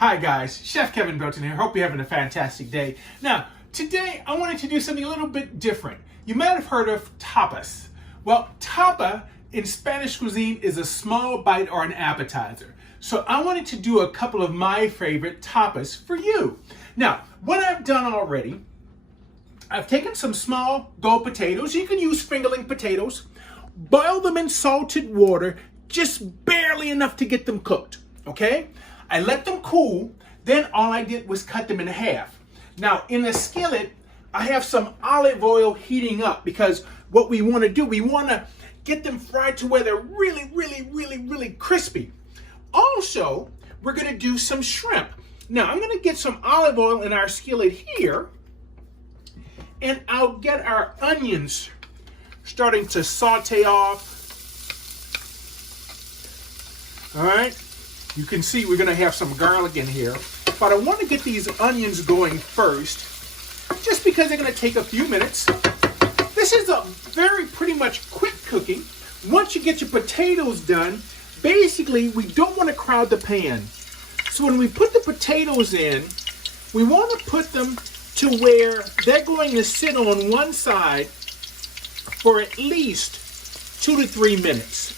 Hi guys, Chef Kevin Belton here. Hope you're having a fantastic day. Now, today I wanted to do something a little bit different. You might have heard of tapas. Well, tapa in Spanish cuisine is a small bite or an appetizer. So I wanted to do a couple of my favorite tapas for you. Now, what I've done already, I've taken some small gold potatoes. You can use fingerling potatoes. Boil them in salted water, just barely enough to get them cooked, okay? I let them cool, then all I did was cut them in half. Now, in the skillet, I have some olive oil heating up because what we want to do, we want to get them fried to where they're really crispy. Also, we're going to do some shrimp. Now, I'm going to get some olive oil in our skillet here, and I'll get our onions starting to saute off. All right. You can see we're going to have some garlic in here, but I want to get these onions going first, just because they're going to take a few minutes. This is a pretty much quick cooking. Once you get your potatoes done, basically we don't want to crowd the pan. So when we put the potatoes in, we want to put them to where they're going to sit on one side for at least 2 to 3 minutes.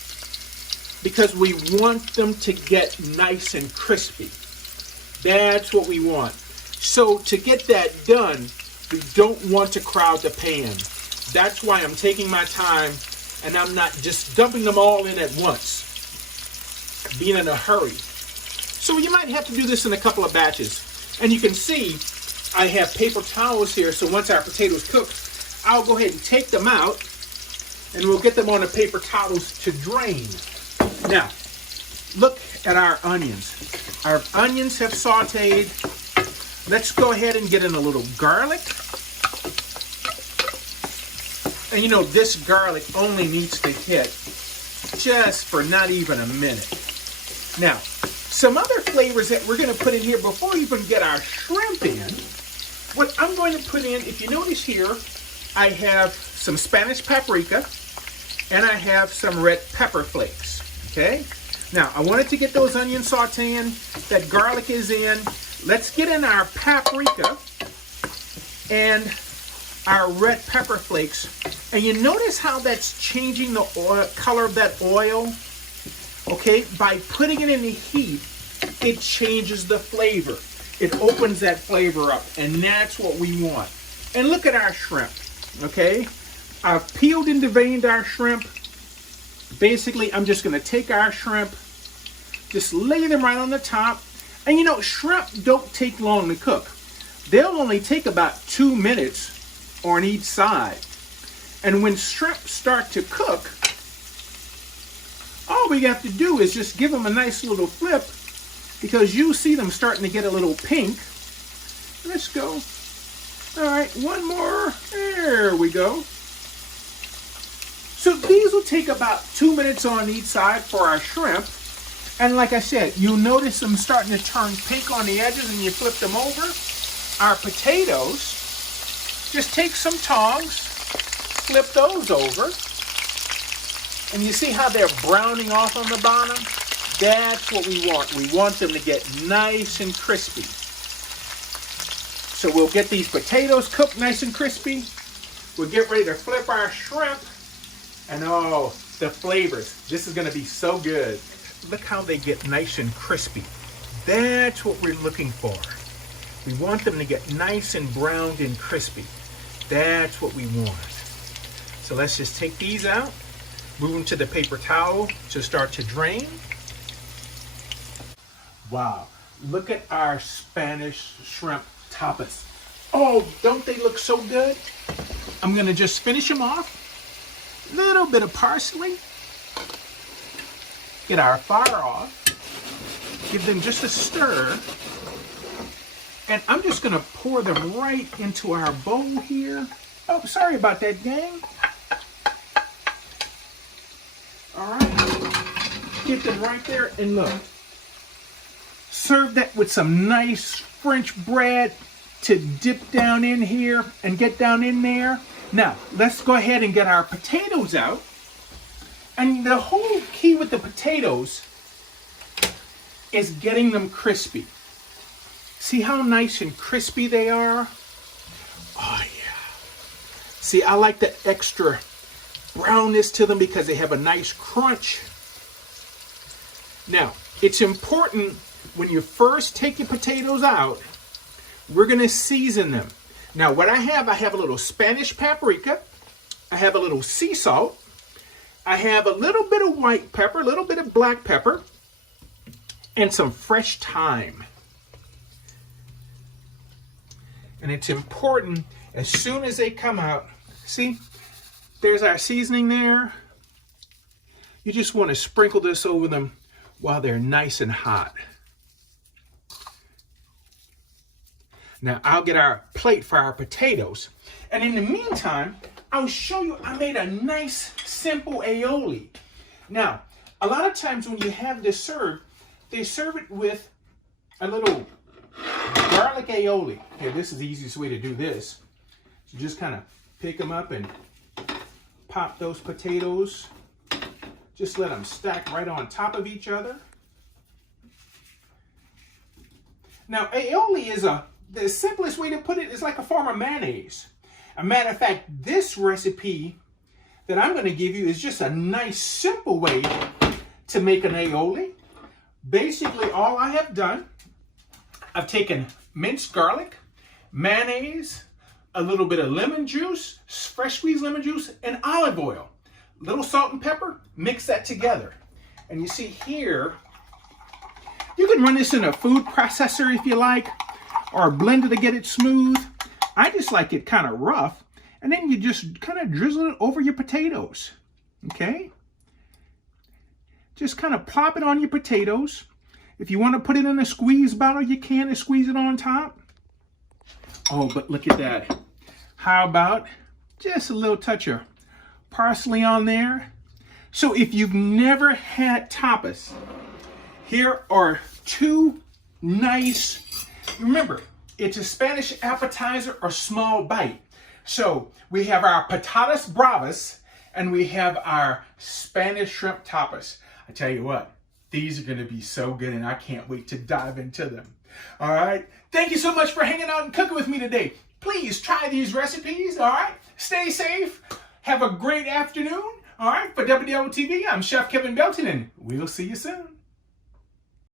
Because we want them to get nice and crispy. That's what we want. So to get that done, we don't want to crowd the pan. That's why I'm taking my time and I'm not just dumping them all in at once, being in a hurry. So you might have to do this in a couple of batches. And you can see I have paper towels here, so once our potatoes cook, I'll go ahead and take them out and we'll get them on the paper towels to drain. Now, look at our onions. Our onions have sauteed. Let's go ahead and get in a little garlic. And you know, this garlic only needs to hit just for not even a minute. Now, some other flavors that we're going to put in here before we even get our shrimp in. What I'm going to put in, if you notice here, I have some Spanish paprika and I have some red pepper flakes. Okay, now I wanted to get those onions sauteing, that garlic is in. Let's get in our paprika and our red pepper flakes. And you notice how that's changing the oil, color of that oil? Okay, by putting it in the heat, it changes the flavor. It opens that flavor up, and that's what we want. And look at our shrimp, okay? I've peeled and deveined our shrimp. Basically, I'm just going to take our shrimp, just lay them right on the top. And you know, shrimp don't take long to cook. They'll only take about 2 minutes on each side. And when shrimp start to cook, all we have to do is just give them a nice little flip, because you see them starting to get a little pink. Let's go. All right, one more. There we go. So these will take about 2 minutes on each side for our shrimp. And like I said, you'll notice them starting to turn pink on the edges and you flip them over. Our potatoes, just take some tongs, flip those over. And you see how they're browning off on the bottom? That's what we want. We want them to get nice and crispy. So we'll get these potatoes cooked nice and crispy. We'll get ready to flip our shrimp. And oh, the flavors. This is going to be so good. Look how they get nice and crispy. That's what we're looking for. We want them to get nice and browned and crispy. That's what we want. So let's just take these out. Move them to the paper towel to start to drain. Wow. Look at our Spanish shrimp tapas. Oh, don't they look so good? I'm going to just finish them off. Little bit of parsley. Get our fire off. Give them just a stir. And I'm just going to pour them right into our bowl here. Oh, sorry about that, gang. All right. Get them right there and look. Serve that with some nice French bread to dip down in here and get down in there. Now, let's go ahead and get our potatoes out. And the whole key with the potatoes is getting them crispy. See how nice and crispy they are? Oh yeah. See, I like the extra brownness to them because they have a nice crunch. Now, it's important when you first take your potatoes out, we're gonna season them. Now, what I have a little Spanish paprika, I have a little sea salt, I have a little bit of white pepper, a little bit of black pepper, and some fresh thyme. And it's important, as soon as they come out, see, there's our seasoning there. You just want to sprinkle this over them while they're nice and hot. Now, I'll get our plate for our potatoes. And in the meantime, I'll show you, I made a nice, simple aioli. Now, a lot of times when you have this served, they serve it with a little garlic aioli. Here, this is the easiest way to do this. So just kind of pick them up and pop those potatoes. Just let them stack right on top of each other. Now, aioli is the simplest way to put it is like a form of mayonnaise. A matter of fact, this recipe that I'm going to give you is just a nice, simple way to make an aioli. Basically, all I have done, I've taken minced garlic, mayonnaise, a little bit of lemon juice, fresh squeezed lemon juice, and olive oil. A little salt and pepper, mix that together. And you see here, you can run this in a food processor if you like, or a blender to get it smooth. I just like it kind of rough. And then you just kind of drizzle it over your potatoes, okay? Just kind of plop it on your potatoes. If you want to put it in a squeeze bottle, you can and squeeze it on top. Oh, but look at that. How about just a little touch of parsley on there? So if you've never had tapas, here are two nice, remember, it's a Spanish appetizer or small bite. So we have our Patatas Bravas and we have our Spanish shrimp tapas. I tell you what, these are going to be so good and I can't wait to dive into them. All right. Thank you so much for hanging out and cooking with me today. Please try these recipes. All right. Stay safe. Have a great afternoon. All right. For WDO TV, I'm Chef Kevin Belton and we'll see you soon.